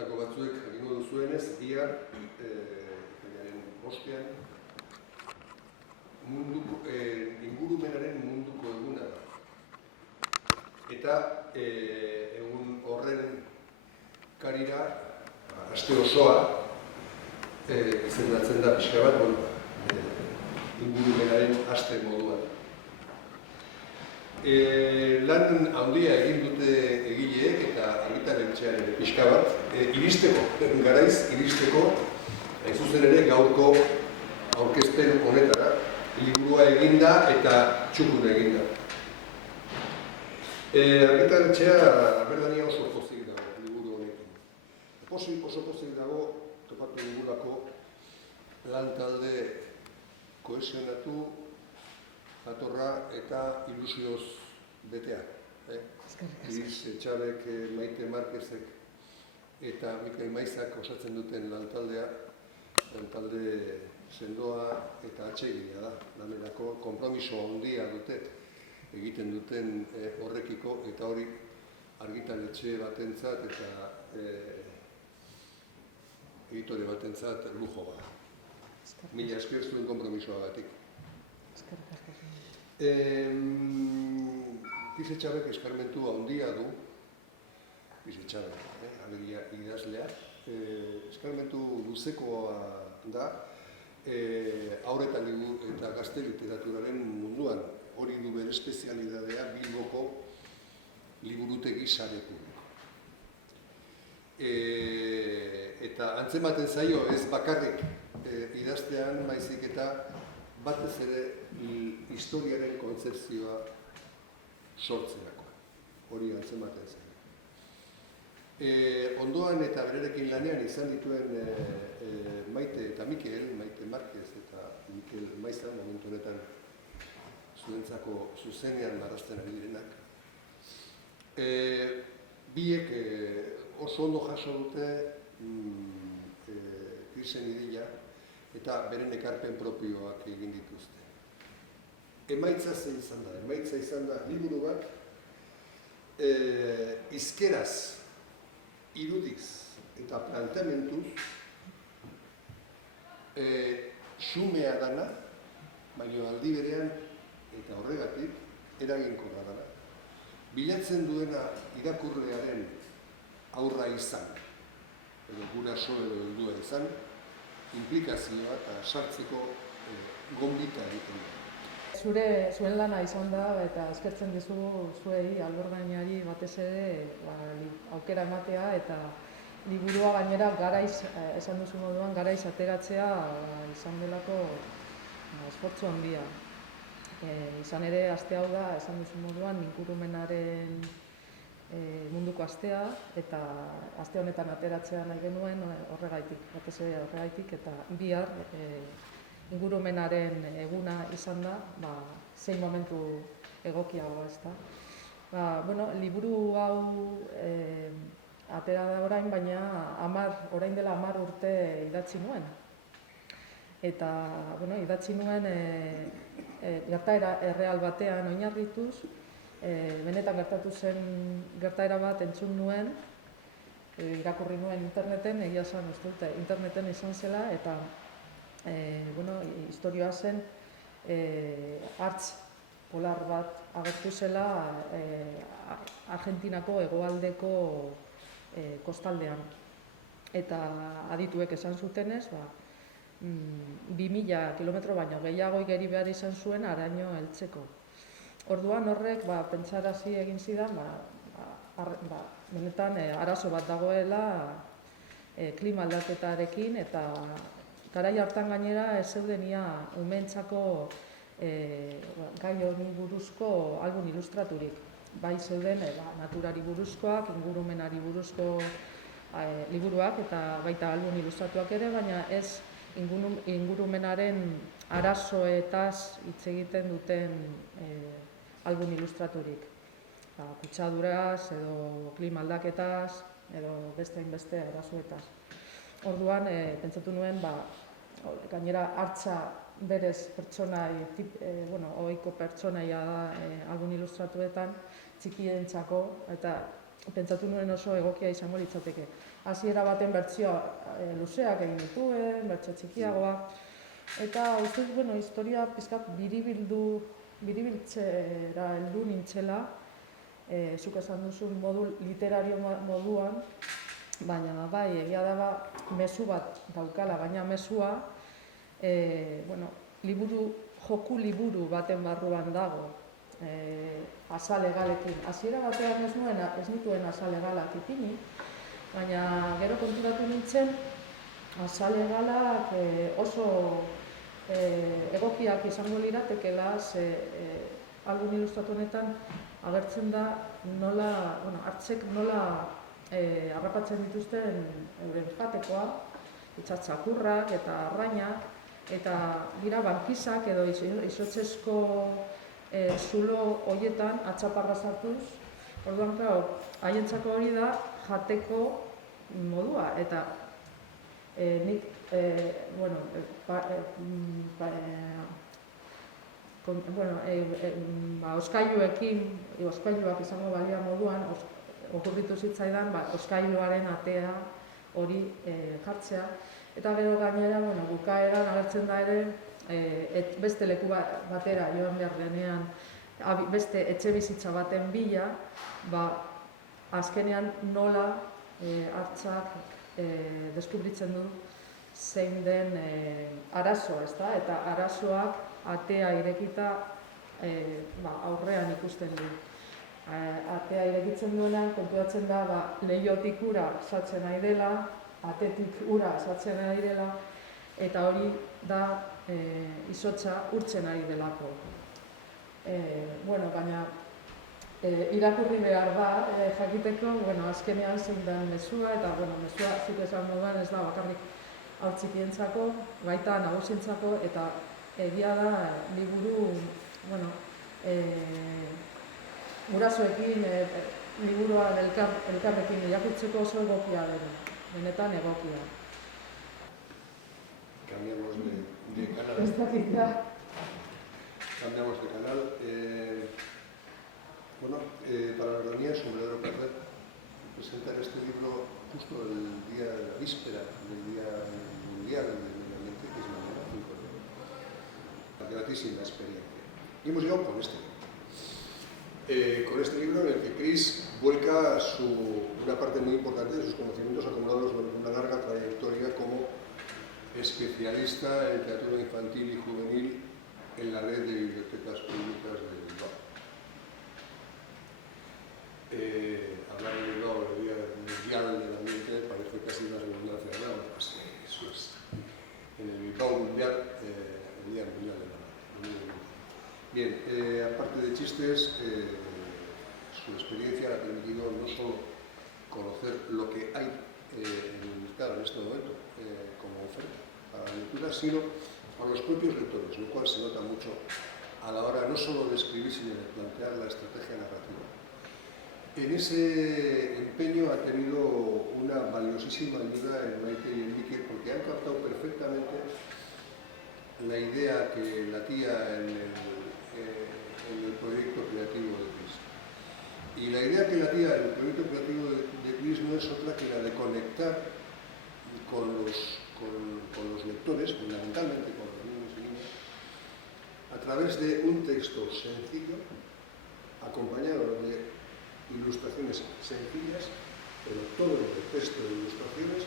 zuetako batzuek jakingo duzuenez, bihar ekainaren 5ean ingurumenaren munduko eguna da. Eta egun horren karira, aste osoa, izendatzen da pixka bat, ingurumenaren aste moduan. Lan handia egin dute egileek eta argitaletxearen pixka bat, garaiz iristeko, hain zuzen ere gaurko aurkezpen honetara, liburua eginda eta txukun eginda. Argitaletxea berdania oso pozik dago liburu honekin. Oso pozik dago topatu dugulako lan talde kohesionatu, jatorra eta ilusioz beteak. Iris Etxabek, Maite Marquezek eta Mikel Maizak osatzen duten lantalde sendoa eta atsegina da. Lanerako konpromiso handia dute egiten duten horrekiko eta hori argitaletxe batentzat eta editore batentzat lujo bat. Mila esker zuen konpromisoagatik. Iris Etxabek eskarmentu handia du, Iris Etxabek, alegia idazlea, eskarmentu luzekoa da haur eta gazte literaturaren munduan. Hori du bere espezialidadea Bilboko liburutegi sare publiko. Eta antzematen zaio ez bakarrik idaztean, baizik eta batez ere historiaren kontzepzioa sortzerako. Hori antzematen zaio. Ondoan eta bererekin lanean izan dituen Maite eta Mikel, Maite Marquez eta Mikel Maiza, momentu honetan zuentzako zuzenean marrazten ari direnak. Biek oso ondo jaso dute Irisen ideia eta beren ekarpen propioak egin dituzte. Emaitza ze izan da? Emaitza izan da liburu bat hizkeraz, irudiz eta planteamentuz xumea dana, baina aldi berean eta horregatik eraginkorra dana. Bilatzen duena irakurlearen aurra izan, edo guraso edo heldua izan, inplikazioa eta sartzeko gonbita egiten da. Zuen lana izan da eta eskertzen dizugu zuei albergainari batez ere aukera ematea eta liburua gainera garaiz, esan duzu moduan, garaiz ateratzea izan delako esfortzu handia. Izan ere, aste hau da, esan duzu moduan, ingurumenaren munduko astea eta aste honetan ateratzea nahi genuen horregaitik, batez ere horregaitik eta bihar ingurumenaren eguna izan da, zein momentu egokiagoa ez da. Liburu hau atera da orain, baina orain dela 10 urte idatzi nuen. Eta idatzi nuen gertaera erreal batean oinarrituz, benetan gertatu zen gertaera bat entzun nuen, irakurri nuen interneten, egia esan ez dut, interneten izan zela, eta historioa zen hartz polar bat agertu zela Argentinako hegoaldeko kostaldean. Eta adituek esan zutenez, 2000 kilometro baino gehiago igeri behar izan zuen haraino heltzeko. Orduan horrek pentsarazi egin zidan, benetan arazo bat dagoela klima aldaketarekin eta garai hartan gainera ez zeuden ia umeentzako gai honi buruzko album ilustraturik. Bai zeuden naturari buruzkoak, ingurumenari buruzko liburuak eta baita album ilustratuak ere, baina ez ingurumenaren arazoetaz hitz egiten duten album ilustraturik. Kutsaduraz edo klima aldaketaz edo beste hainbeste arazoetaz. Orduan, pentsatu nuen, gainera hartza berez pertsonai, ohiko pertsonaia da album ilustratuetan, txikientzako, eta pentsatu nuen oso egokia izango litzateke. Hasiera baten bertsioa luzeak egin dituen, bertsio txikiagoak, eta uste dut, bueno, historia pizkat biribiltzera heldu nintzela, zuk esan duzun modu literario moduan, baina bai, egia da mezu bat daukala, baina mezua, bueno, joku liburu baten barruan dago, azal egalekin. Hasiera batean ez nituen azal egalak ipini, baina gero konturatu nintzen azal egalak oso egokiak izango liratekela, album ilustratu honetan agertzen da nola, hartzek nola harrapatzen dituzten euren jatekoa, txakurrak eta arrainak, eta dira bankizak edo izotzezko zulo horietan atxaparra sartuz. Orduan, haientzako hori da jateko modua, eta nik, oskailuak izango balia moduan, okurritu zitzaidan, oskailuaren atea hori jartzea, eta gero gainera, bukaeran agertzen da ere, beste leku batera joan behar denean, beste etxe bizitza baten bila, azkenean nola hartzak deskubritzen du zein den arazoa, ezta? Eta arazoak atea irekita aurrean ikusten du. Atea irekitzen duenean konturatzen da leihotik ura sartzen ari dela, atetik ura sartzen ari dela, eta hori da izotza urtzen ari delako. Baina irakurri behar da jakiteko, azkenean zein den mezua, eta mezua zuk esan moduan ez da bakarrik hau txikientzako, baita nagusientzako, eta egia da liburu, gurasoekin liburuan elkarrekin irakurtzeko oso egokia dena, benetan egokia. Cambiamos de canal. Ez dakit da. Cambiamos de canal. Para la Verdanía es un verdadero placer presentar este libro justo el día de la víspera del Día Mundial del Medio Ambiente, que es mañana 5 de enero. Una gratísima experiencia. Y hemos llegado con este libro. Con este libro en el que Chris vuelca una parte muy importante de sus conocimientos acumulados durante una larga trayectoria como especialista en literatura infantil y juvenil en la red de bibliotecas públicas de Bilbao. Hablar de Bilbao el Día Mundial del Ambiente parece casi una redundancia, pues eso es. En el Bilbao Mundial, el Día Mundial del Ambiente. Bien, aparte de chistes, su experiencia le ha permitido no solo conocer lo que hay en el mercado en este momento como oferta para la lectura, sino a los propios lectores, lo cual se nota mucho a la hora no solo de escribir, sino de plantear la estrategia narrativa. En ese empeño ha tenido una valiosísima ayuda en Maite y en Miquel, porque han captado perfectamente la idea que latía en el proyecto creativo de Chris. Y la idea que latía en el proyecto creativo de Chris no es otra que la de conectar con los lectores, fundamentalmente con los niños y niñas, a través de un texto sencillo, acompañado de ilustraciones sencillas, pero todo el texto de ilustraciones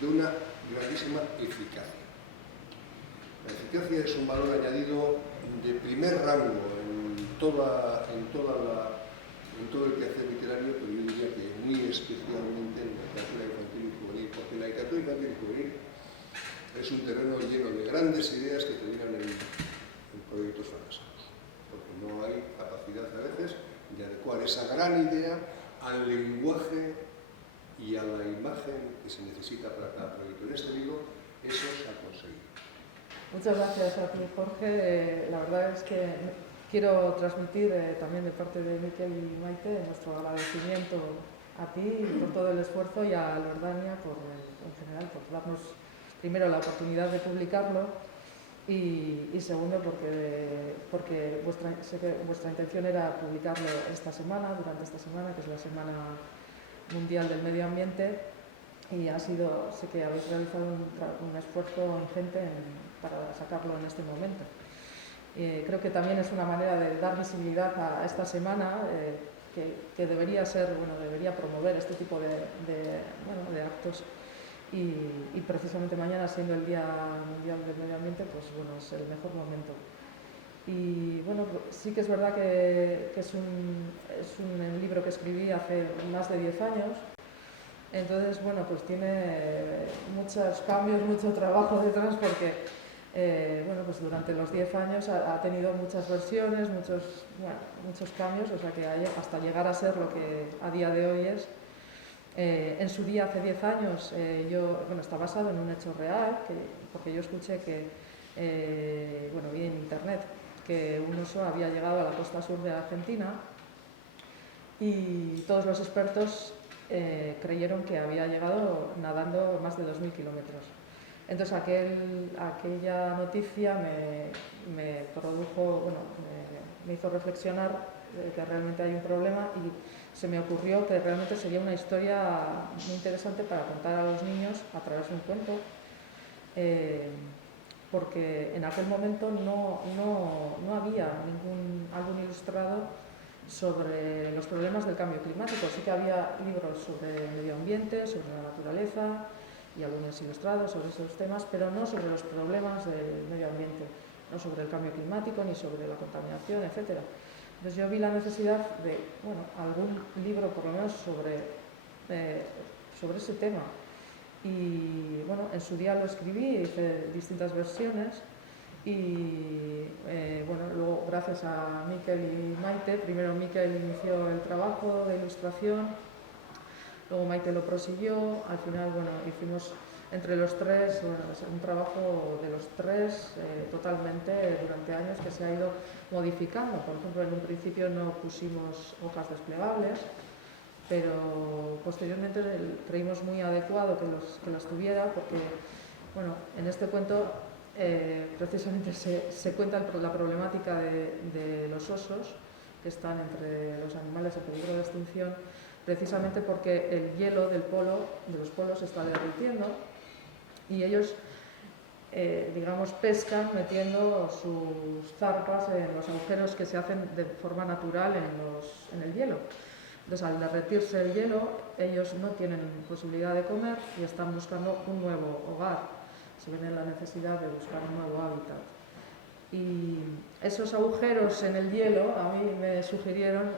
de una grandísima eficacia. La eficacia es un valor añadido de primer rango en todo el quehacer literario, pero yo diría que muy especialmente en la literatura infantil y juvenil, porque la literatura infantil y juvenil es un terreno lleno de grandes ideas que terminan en proyectos fracasados, porque no hay capacidad a veces de adecuar esa gran idea al lenguaje y a la imagen que se necesita para cada proyecto. En este libro eso se ha conseguido. Muchas gracias a ti, Jorge. La verdad es que quiero transmitir también de parte de Miquel y Maite nuestro agradecimiento a ti por todo el esfuerzo y a Alberdania en general por darnos primero la oportunidad de publicarlo y segundo porque sé que vuestra intención era publicarlo durante esta semana, que es la semana Mundial del Medio Ambiente y sé que habéis realizado un esfuerzo ingente para sacarlo en este momento. Creo que también es una manera de dar visibilidad a esta semana que debería promover este tipo de actos y precisamente mañana, siendo el Día Mundial del Medio Ambiente, pues bueno, es el mejor momento. Y bueno, sí que es verdad que es un libro que escribí hace más de 10 años, entonces bueno, pues tiene muchos cambios, mucho trabajo detrás porque pues durante los 10 años ha tenido muchas versiones, muchos cambios, o sea que hasta llegar a ser lo que a día de hoy es. En su día, hace 10 años, está basado en un hecho real, porque yo escuché vi en internet que un oso había llegado a la costa sur de Argentina y todos los expertos creyeron que había llegado nadando más de 2.000 kilómetros. Entonces aquella noticia me hizo reflexionar de que realmente hay un problema y se me ocurrió que realmente sería una historia muy interesante para contar a los niños a través de un cuento, porque en aquel momento no había ningún álbum ilustrado sobre los problemas del cambio climático. Sí que había libros sobre el medio ambiente, sobre la naturaleza y álbumes ilustrados sobre esos temas, pero no sobre los problemas del medio ambiente, no sobre el cambio climático ni sobre la contaminación, etc. Entonces yo vi la necesidad de algún libro por lo menos sobre ese tema. Y bueno, en su día lo escribí, hice distintas versiones y luego gracias a Miquel y Maite, primero Miquel inició el trabajo de ilustración, luego Maite lo prosiguió, al final hicimos entre los tres un trabajo de los tres totalmente durante años que se ha ido modificando. Por ejemplo, en un principio no pusimos hojas desplegables, pero posteriormente creímos muy adecuado que las tuviera porque en este cuento precisamente se cuenta la problemática de los osos que están entre los animales en peligro de extinción, precisamente porque el hielo de los polos se está derritiendo y ellos pescan metiendo sus zarpas en los agujeros que se hacen de forma natural en el hielo. Entonces, al derretirse el hielo, ellos no tienen posibilidad de comer y están buscando un nuevo hogar. Se ven en la necesidad de buscar un nuevo hábitat. Y esos agujeros en el hielo a mí me sugirieron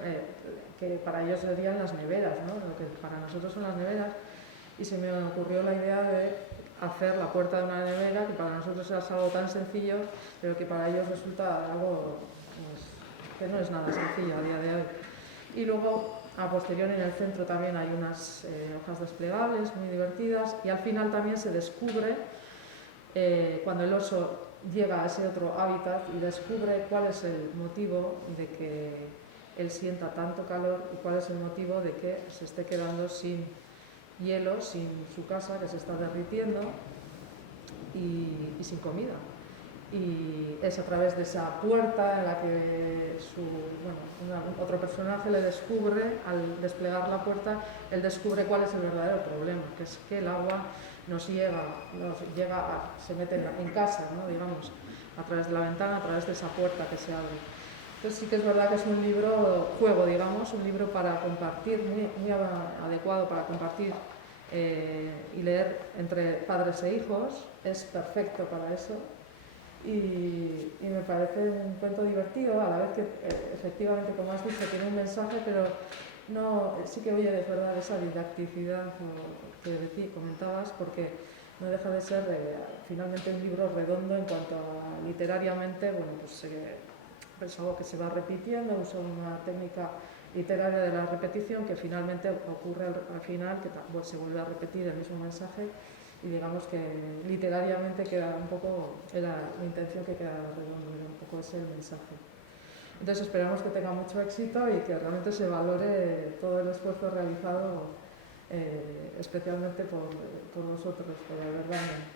que para ellos serían las neveras, ¿no? Lo que para nosotros son las neveras. Y se me ocurrió la idea de hacer la puerta de una nevera, que para nosotros es algo tan sencillo, pero que para ellos resulta algo que no es nada sencillo a día de hoy. Y luego, a posteriori, en el centro también hay unas hojas desplegables muy divertidas y al final también se descubre, cuando el oso llega a ese otro hábitat y descubre cuál es el motivo de que él sienta tanto calor y cuál es el motivo de que se esté quedando sin hielo, sin su casa que se está derritiendo y sin comida. Y es a través de esa puerta en la que otro personaje le descubre, al desplegar la puerta, él descubre cuál es el verdadero problema, que es que el agua se mete en casa, ¿no? Digamos, a través de la ventana, a través de esa puerta que se abre. Entonces sí que es verdad que es un libro juego, digamos, un libro para compartir, muy adecuado para compartir y leer entre padres e hijos, es perfecto para eso. Y me parece un cuento divertido, a la vez que efectivamente, como has dicho, tiene un mensaje, pero sí que oye de verdad esa didacticidad que comentabas, porque no deja de ser finalmente un libro redondo en cuanto a literariamente, es algo que se va repitiendo, usa una técnica literaria de la repetición que finalmente ocurre al final, que se vuelve a repetir el mismo mensaje. Y digamos que literariamente queda un poco, era la intención que queda redondo, era un poco ese el mensaje. Entonces esperamos que tenga mucho éxito y que realmente se valore todo el esfuerzo realizado, especialmente por vosotros, por Albert Banden.